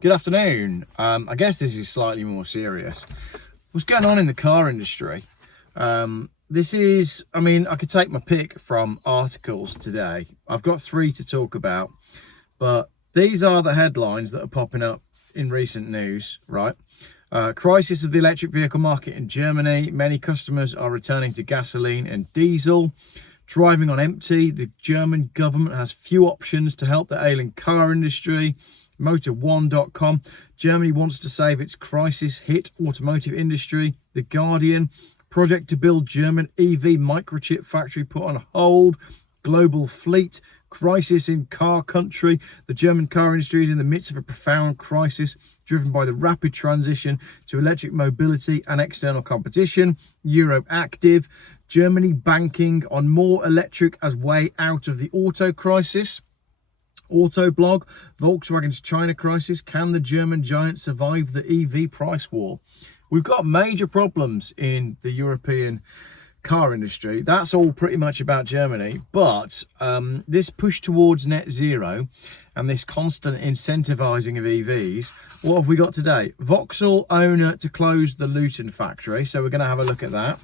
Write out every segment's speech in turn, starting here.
Good afternoon. I guess this is slightly more serious. What's going on in the car industry? This is, I could take my pick from articles today. I've got three to talk about, but these are the headlines that are popping up in recent news, right? Crisis of the electric vehicle market in Germany. Many customers are returning to gasoline and diesel. Driving on empty. The German government has few options to help the ailing car industry. Motor1.com. Germany wants to save its crisis-hit automotive industry. The Guardian. Project to build German EV microchip factory put on hold. Global fleet. Crisis in car country. The German car industry is in the midst of a profound crisis driven by the rapid transition to electric mobility and external competition. Europe active. Germany banking on more electric as way out of the auto crisis. Autoblog, Volkswagen's China crisis. Can the German giant survive the EV price war? We've got major problems in the European car industry. That's all pretty much about Germany. But this push towards net zero and this constant incentivizing of EVs, what have we got today? Vauxhall owner to close the Luton factory. So we're going to have a look at that.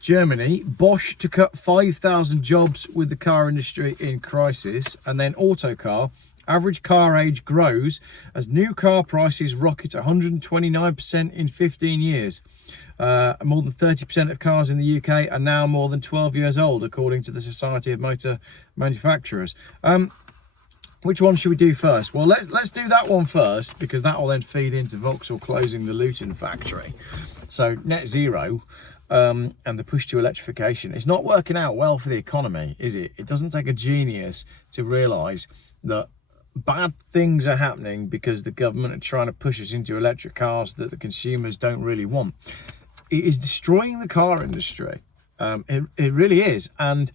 Germany, Bosch to cut 5,000 jobs with the car industry in crisis. And then Autocar, average car age grows as new car prices rocket 129% in 15 years. More than 30% of cars in the UK are now more than 12 years old, according to the Society of Motor Manufacturers. Which one should we do first? Well, let's do that one first, because that will then feed into Vauxhall closing the Luton factory. So net zero. And the push to electrification. It's not working out well for the economy, is it? It doesn't take a genius to realise that bad things are happening because the government are trying to push us into electric cars that the consumers don't really want. It is destroying the car industry. It really is. And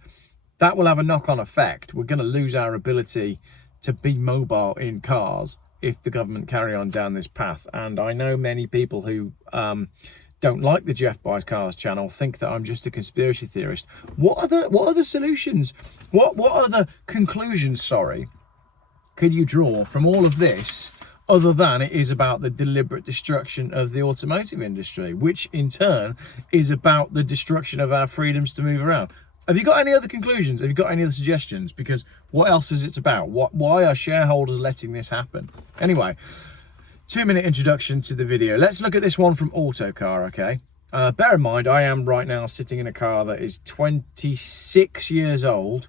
that will have a knock-on effect. We're going to lose our ability to be mobile in cars if the government carry on down this path. And I know many people who don't like the Jeff Buys Cars channel, think that I'm just a conspiracy theorist. What are the solutions? What are the conclusions, sorry, could you draw from all of this, other than it is about the deliberate destruction of the automotive industry, which in turn is about the destruction of our freedoms to move around? Have you got any other conclusions? Have you got any other suggestions? Because what else is it about? Why are shareholders letting this happen? Anyway, 2-minute introduction to the video. Let's look at this one from Autocar, okay? Bear in mind, I am right now sitting in a car that is 26 years old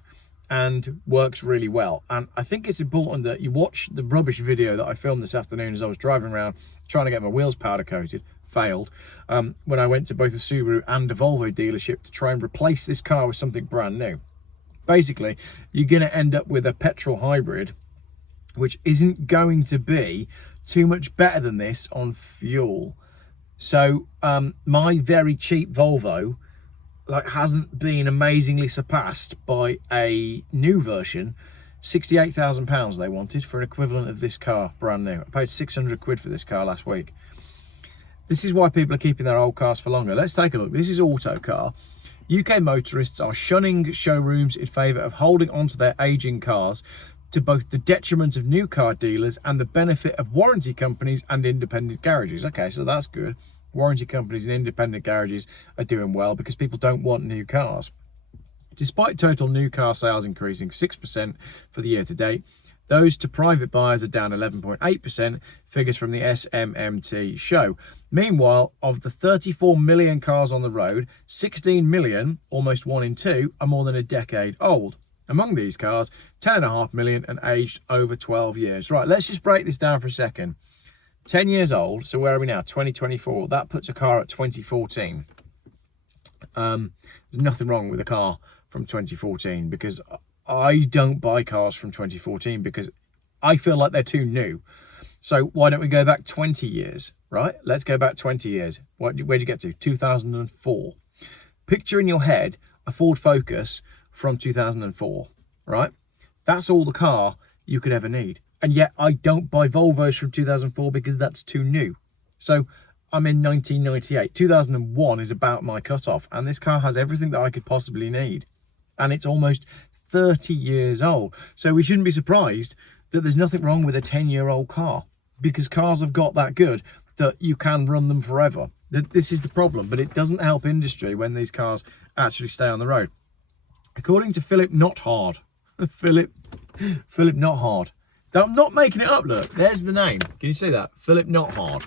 and works really well. And I think it's important that you watch the rubbish video that I filmed this afternoon as I was driving around trying to get my wheels powder coated. Failed. When I went to both a Subaru and a Volvo dealership to try and replace this car with something brand new. Basically, you're going to end up with a petrol hybrid, which isn't going to be too much better than this on fuel. So my very cheap Volvo hasn't been amazingly surpassed by a new version. £68,000 they wanted for an equivalent of this car, brand new. I paid 600 quid for this car last week. This is why people are keeping their old cars for longer. Let's take a look. This is Autocar. UK motorists are shunning showrooms in favour of holding onto their ageing cars, to both the detriment of new car dealers and the benefit of warranty companies and independent garages. Okay, so that's good. Warranty companies and independent garages are doing well because people don't want new cars. Despite total new car sales increasing 6% for the year to date, those to private buyers are down 11.8%, figures from the SMMT show. Meanwhile, of the 34 million cars on the road, 16 million, almost 1 in 2, are more than a decade old. Among these cars, 10.5 million and aged over 12 years. Right, let's just break this down for a second. 10 years old, so where are we now? 2024. That puts a car at 2014. There's nothing wrong with a car from 2014 because I don't buy cars from 2014 because I feel like they're too new. So why don't we go back 20 years, right? Let's go back 20 years. Where'd you get to? 2004. Picture in your head a Ford Focus from 2004, right? That's all the car you could ever need. And yet I don't buy Volvos from 2004 because that's too new. So I'm in 1998. 2001 is about my cutoff, and this car has everything that I could possibly need. And it's almost 30 years old. So we shouldn't be surprised that there's nothing wrong with a 10-year-old car. because cars have got that good that you can run them forever. This is the problem, but it doesn't help industry when these cars actually stay on the road. According to Philip Nothard, Philip Nothard. I'm not making it up, look, there's the name. Can you see that? Philip Nothard.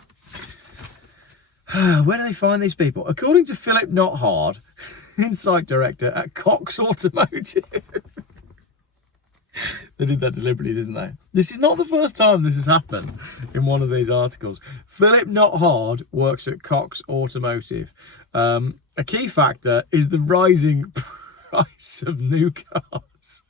Where do they find these people? According to Philip Nothard, Insight Director at Cox Automotive. They did that deliberately, didn't they? This is not the first time this has happened in one of these articles. Philip Nothard works at Cox Automotive. A key factor is the rising price of new cars.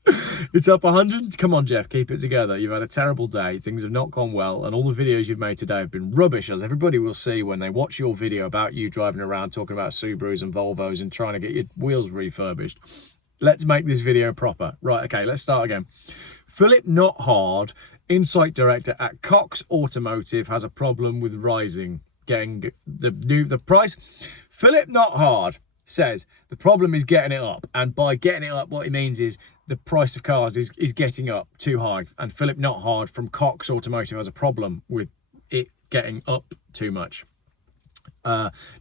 It's up 100. Come on, Jeff, keep it together. You've had a terrible day. Things have not gone well, and all the videos you've made today have been rubbish, as everybody will see when they watch your video about you driving around talking about Subarus and Volvos and trying to get your wheels refurbished. Let's make this video proper. Right, okay, let's start again. Philip Nothard, Insight Director at Cox Automotive, has a problem with getting the price. Philip Nothard says the problem is getting it up, and by getting it up, what he means is the price of cars is getting up too high, and Philip Nothard from Cox Automotive has a problem with it getting up too much.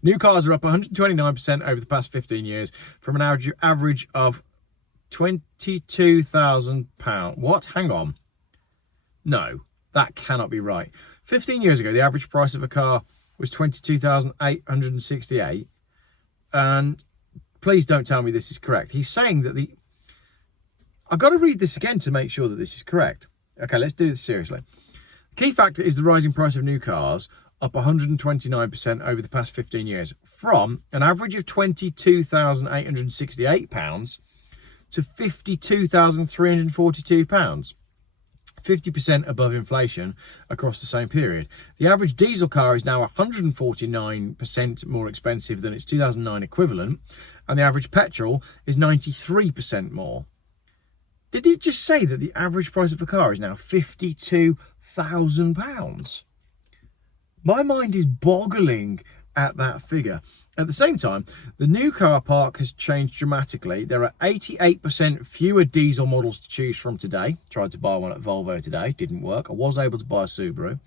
New cars are up 129% over the past 15 years from an average of £22,000. What? Hang on. No, that cannot be right. 15 years ago, the average price of a car was £22,868. And please don't tell me this is correct. He's saying that I've got to read this again to make sure that this is correct. Okay, let's do this seriously. The key factor is the rising price of new cars, up 129% over the past 15 years, from an average of £22,868 to £52,342, 50% above inflation across the same period. The average diesel car is now 149% more expensive than its 2009 equivalent, and the average petrol is 93% more. Did he just say that the average price of a car is now £52,000? My mind is boggling at that figure. At the same time, the new car park has changed dramatically. There are 88% fewer diesel models to choose from today. Tried to buy one at Volvo today, didn't work. I was able to buy a Subaru.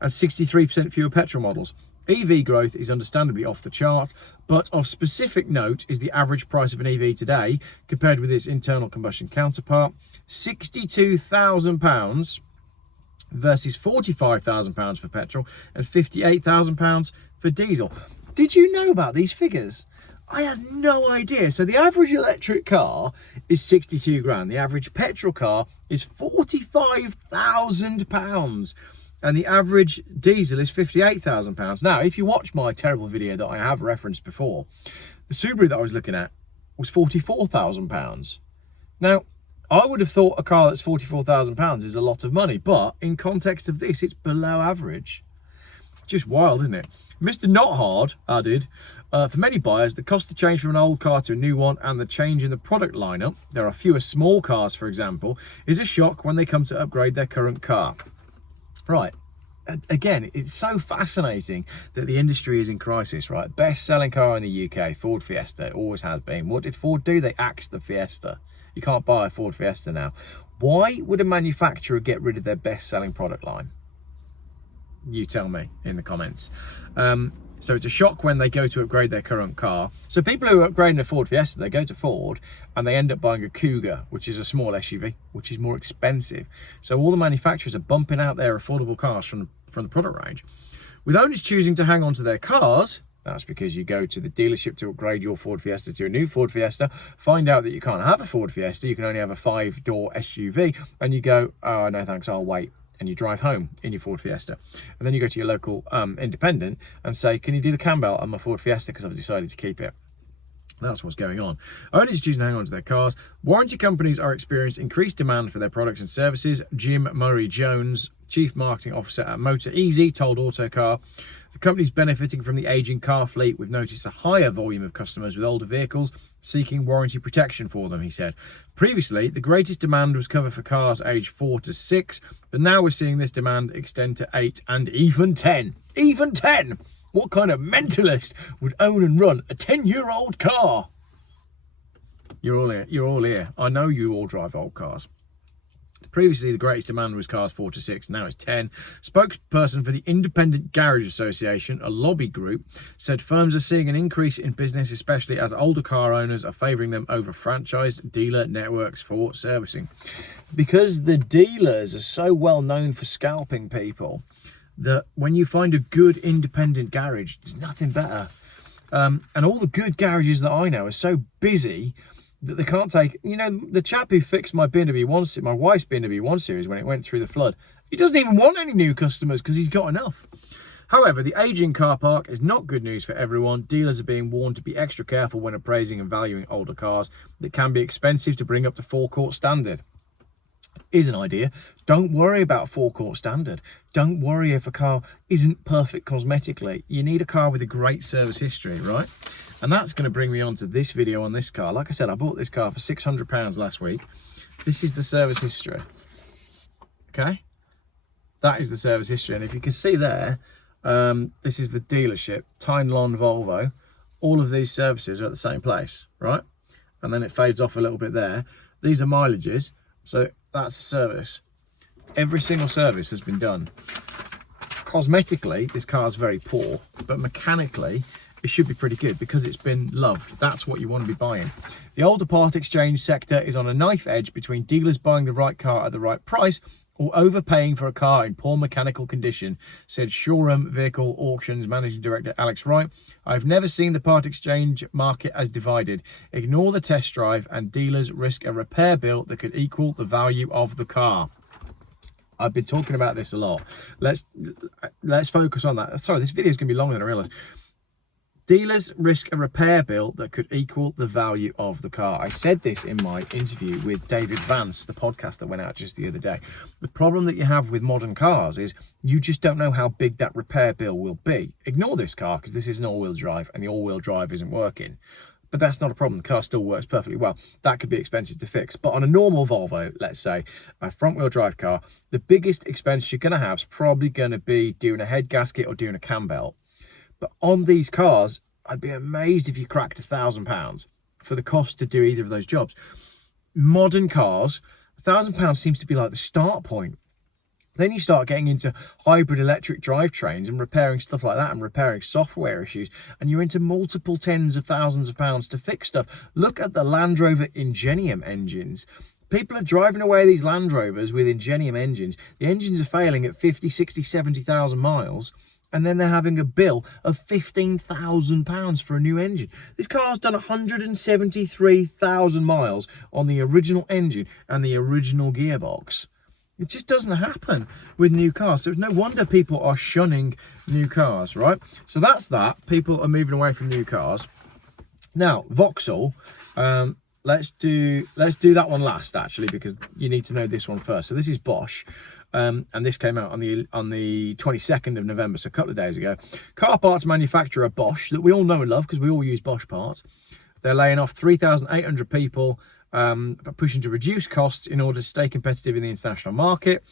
And 63% fewer petrol models. EV growth is understandably off the chart, but of specific note is the average price of an EV today compared with its internal combustion counterpart, £62,000 versus £45,000 for petrol and £58,000 for diesel. Did you know about these figures? I had no idea. So the average electric car is 62 grand. The average petrol car is £45,000. And the average diesel is £58,000. Now, if you watch my terrible video that I have referenced before, the Subaru that I was looking at was £44,000. Now, I would have thought a car that's £44,000 is a lot of money, but in context of this, it's below average. Just wild, isn't it? Mr. Nothard added, for many buyers, the cost to change from an old car to a new one and the change in the product lineup, there are fewer small cars, for example, is a shock when they come to upgrade their current car. Right. Again, it's so fascinating that the industry is in crisis, right? Best selling car in the UK, Ford Fiesta, it always has been. What did Ford do? They axed the Fiesta. You can't buy a Ford Fiesta now. Why would a manufacturer get rid of their best selling product line? You tell me in the comments. So it's a shock when they go to upgrade their current car. So people who are upgrading a Ford Fiesta, they go to Ford and they end up buying a Cougar, which is a small SUV, which is more expensive. So all the manufacturers are bumping out their affordable cars from the product range. With owners choosing to hang on to their cars, that's because you go to the dealership to upgrade your Ford Fiesta to a new Ford Fiesta, find out that you can't have a Ford Fiesta, you can only have a 5-door SUV, and you go, oh, no thanks, I'll wait. And you drive home in your Ford Fiesta. And then you go to your local independent and say, can you do the cam belt on my Ford Fiesta because I've decided to keep it. That's what's going on. Owners choosing to hang on to their cars. Warranty companies are experiencing increased demand for their products and services. Jim Murray-Jones, Chief Marketing Officer at Motor Easy, told Autocar, the company's benefiting from the aging car fleet. We've noticed a higher volume of customers with older vehicles seeking warranty protection for them, he said. Previously, the greatest demand was cover for cars aged 4 to 6, but now we're seeing this demand extend to 8 and even 10. Even 10! What kind of mentalist would own and run a 10-year-old car? You're all here. I know you all drive old cars. Previously, the greatest demand was cars 4 to 6, now it's 10. Spokesperson for the Independent Garage Association, a lobby group, said firms are seeing an increase in business, especially as older car owners are favouring them over franchised dealer networks for servicing. Because the dealers are so well known for scalping people, that when you find a good independent garage, there's nothing better. And all the good garages that I know are so busy that they can't take, you know, the chap who fixed my BMW 1 Series, my wife's BMW 1 Series when it went through the flood, he doesn't even want any new customers because he's got enough. However, the ageing car park is not good news for everyone. Dealers are being warned to be extra careful when appraising and valuing older cars that can be expensive to bring up to forecourt standard. Here's an idea. Don't worry about forecourt standard. Don't worry if a car isn't perfect cosmetically. You need a car with a great service history, right? And that's going to bring me on to this video on this car. Like I said, I bought this car for £600 last week. This is the service history. Okay? That is the service history. And if you can see there, this is the dealership, Tyne-Lon Volvo. All of these services are at the same place, right? And then it fades off a little bit there. These are mileages. So that's the service. Every single service has been done. Cosmetically, this car is very poor, but mechanically, it should be pretty good because it's been loved. That's what you want to be buying. The older part exchange sector is on a knife edge between dealers buying the right car at the right price or overpaying for a car in poor mechanical condition, said Showroom Vehicle Auctions Managing Director Alex Wright. I've never seen the part exchange market as divided. Ignore the test drive and dealers risk a repair bill that could equal the value of the car. I've been talking about this a lot. Let's focus on that. Sorry, this video is going to be longer than I realised. Dealers risk a repair bill that could equal the value of the car. I said this in my interview with David Vance, the podcast that went out just the other day. The problem that you have with modern cars is you just don't know how big that repair bill will be. Ignore this car because this is an all-wheel drive and the all-wheel drive isn't working. But that's not a problem. The car still works perfectly well. That could be expensive to fix. But on a normal Volvo, let's say, a front-wheel drive car, the biggest expense you're going to have is probably going to be doing a head gasket or doing a cam belt. But on these cars, I'd be amazed if you cracked £1,000 for the cost to do either of those jobs. Modern cars, £1,000 seems to be like the start point. Then you start getting into hybrid electric drivetrains and repairing stuff like that and repairing software issues. And you're into multiple tens of thousands of pounds to fix stuff. Look at the Land Rover Ingenium engines. People are driving away these Land Rovers with Ingenium engines. The engines are failing at 50, 60, 70,000 miles. And then they're having a bill of £15,000 for a new engine. This car's done 173,000 miles on the original engine and the original gearbox. It just doesn't happen with new cars. So it's no wonder people are shunning new cars, right? So that's that. People are moving away from new cars. Now, Vauxhall, let's do that one last, actually, because you need to know this one first. So this is Bosch. And this came out on the 22nd of November, so a couple of days ago. Car parts manufacturer Bosch, that we all know and love because we all use Bosch parts. They're laying off 3,800 people, pushing to reduce costs in order to stay competitive in the international market.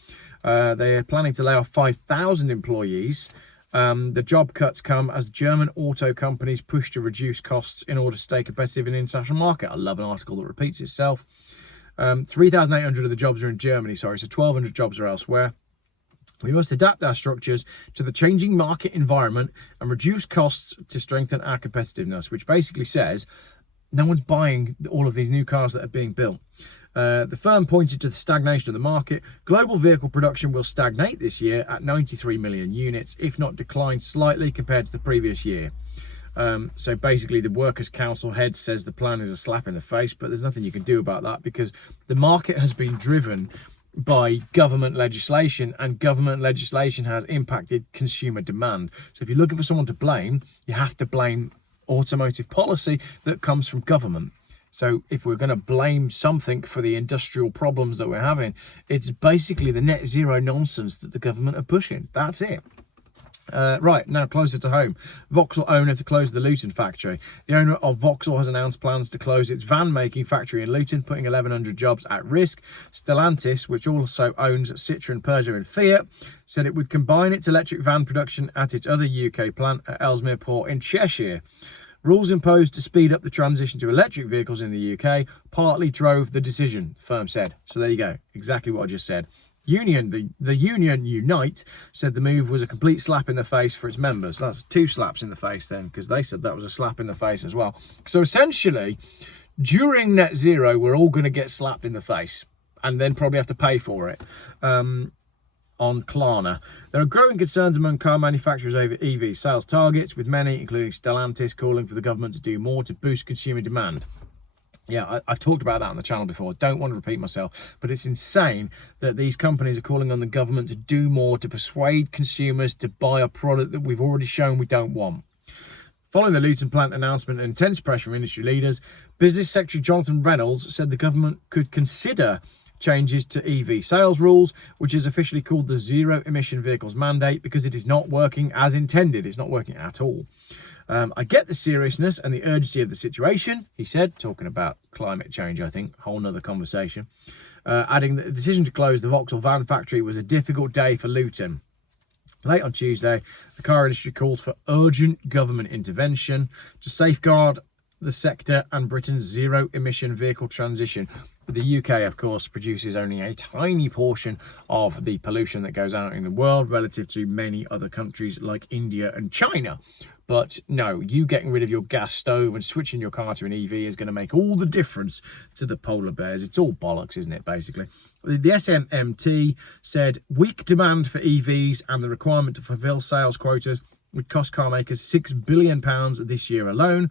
They're planning to lay off 5,000 employees. The job cuts come as German auto companies push to reduce costs in order to stay competitive in the international market. I love an article that repeats itself. 3,800 of the jobs are in Germany, so 1,200 jobs are elsewhere. We must adapt our structures to the changing market environment and reduce costs to strengthen our competitiveness, which basically says no one's buying all of these new cars that are being built. The firm pointed to the stagnation of the market. Global vehicle production will stagnate this year at 93 million units, if not decline slightly compared to the previous year. So basically the Workers' Council head says the plan is a slap in the face, but there's nothing you can do about that because the market has been driven by government legislation, and government legislation has impacted consumer demand. So if you're looking for someone to blame, you have to blame automotive policy that comes from government. So if we're going to blame something for the industrial problems that we're having, it's basically the net zero nonsense that the government are pushing. That's it. Right, now closer to home. Vauxhall owner to close the Luton factory. The owner of Vauxhall has announced plans to close its van-making factory in Luton, putting 1,100 jobs at risk. Stellantis, which also owns Citroën, Peugeot and Fiat, said it would combine its electric van production at its other UK plant at Ellesmere Port in Cheshire. Rules imposed to speed up the transition to electric vehicles in the UK partly drove the decision, the firm said. So there you go, exactly what I just said. The union Unite said the move was a complete slap in the face for its members. That's 2 slaps in the face then, because they said that was a slap in the face as well. So essentially, during net zero, we're all going to get slapped in the face and then probably have to pay for it. On Klarna. There are growing concerns among car manufacturers over EV sales targets, with many, including Stellantis, calling for the government to do more to boost consumer demand. Yeah, I've talked about that on the channel before. I don't want to repeat myself, but it's insane that these companies are calling on the government to do more to persuade consumers to buy a product that we've already shown we don't want. Following the Luton plant announcement and intense pressure from industry leaders, Business Secretary Jonathan Reynolds said the government could consider changes to EV sales rules, which is officially called the Zero Emission Vehicles Mandate, because it is not working as intended. It's not working at all. I get the seriousness and the urgency of the situation, he said, talking about climate change, I think, whole nother conversation, adding that the decision to close the Vauxhall van factory was a difficult day for Luton. Late on Tuesday, the car industry called for urgent government intervention to safeguard the sector and Britain's zero-emission vehicle transition. The UK, of course, produces only a tiny portion of the pollution that goes out in the world relative to many other countries like India and China. But no, you getting rid of your gas stove and switching your car to an EV is going to make all the difference to the polar bears. It's all bollocks, isn't it, basically? The SMMT said weak demand for EVs and the requirement to fulfil sales quotas would cost car makers £6 billion this year alone,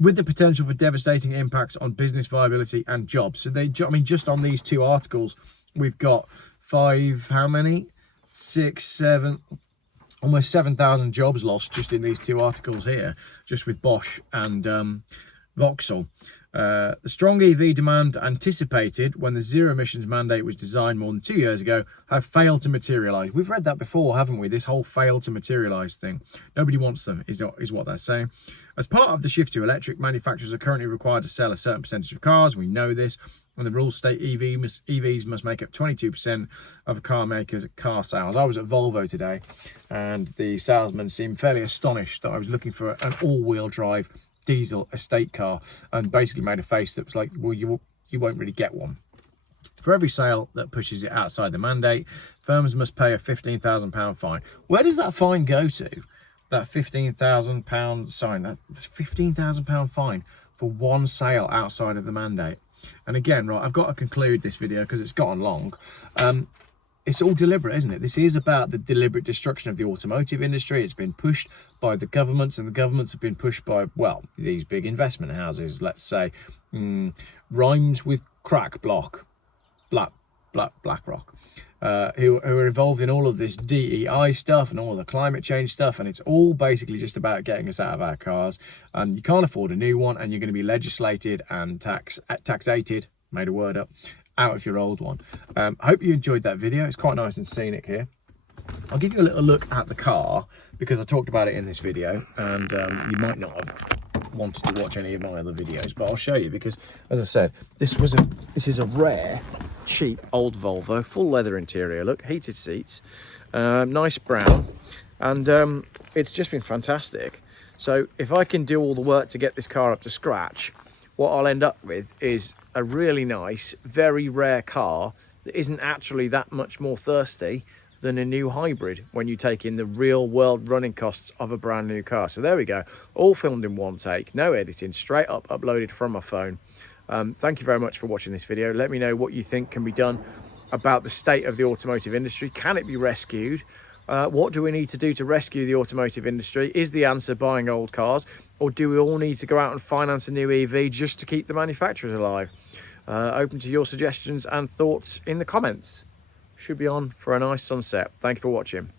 with the potential for devastating impacts on business viability and jobs. So just on these 2 articles, we've got 7, almost 7,000 jobs lost just in these 2 articles here, just with Bosch and Vauxhall. The strong EV demand anticipated when the zero emissions mandate was designed more than 2 years ago have failed to materialise. We've read that before, haven't we? This whole failed to materialise thing. Nobody wants them, is what they're saying. As part of the shift to electric, manufacturers are currently required to sell a certain percentage of cars. We know this. And the rules state EVs must make up 22% of a car maker's car sales. I was at Volvo today, and the salesman seemed fairly astonished that I was looking for an all-wheel drive diesel estate car, and basically made a face that was like, well, you won't really get one. For every sale that pushes it outside the mandate, firms must pay a £15,000 fine. Where does that fine go to? That £15,000 sign, that's £15,000 fine for one sale outside of the mandate. And again, right, I've got to conclude this video because it's gotten long. It's all deliberate, isn't it? This is about the deliberate destruction of the automotive industry. It's been pushed by the governments, and the governments have been pushed by, well, these big investment houses, let's say, rhymes with BlackRock, who are involved in all of this DEI stuff and all of the climate change stuff, and it's all basically just about getting us out of our cars. You can't afford a new one, and you're going to be legislated and taxated, made a word up, out of your old one. I hope you enjoyed that video. It's quite nice and scenic here. I'll give you a little look at the car because I talked about it in this video, and you might not have wanted to watch any of my other videos, but I'll show you because, as I said, this is a rare, cheap old Volvo, full leather interior. Look, heated seats, nice brown, and it's just been fantastic. So if I can do all the work to get this car up to scratch, what I'll end up with is a really nice, very rare car that isn't actually that much more thirsty than a new hybrid when you take in the real world running costs of a brand new car. So there we go, all filmed in one take, no editing, straight up uploaded from my phone. Thank you very much for watching this video. Let me know what you think can be done about the state of the automotive industry. Can it be rescued? What do we need to do to rescue the automotive industry? Is the answer buying old cars, or do we all need to go out and finance a new EV just to keep the manufacturers alive? Open to your suggestions and thoughts in the comments. Should be on for a nice sunset. Thank you for watching.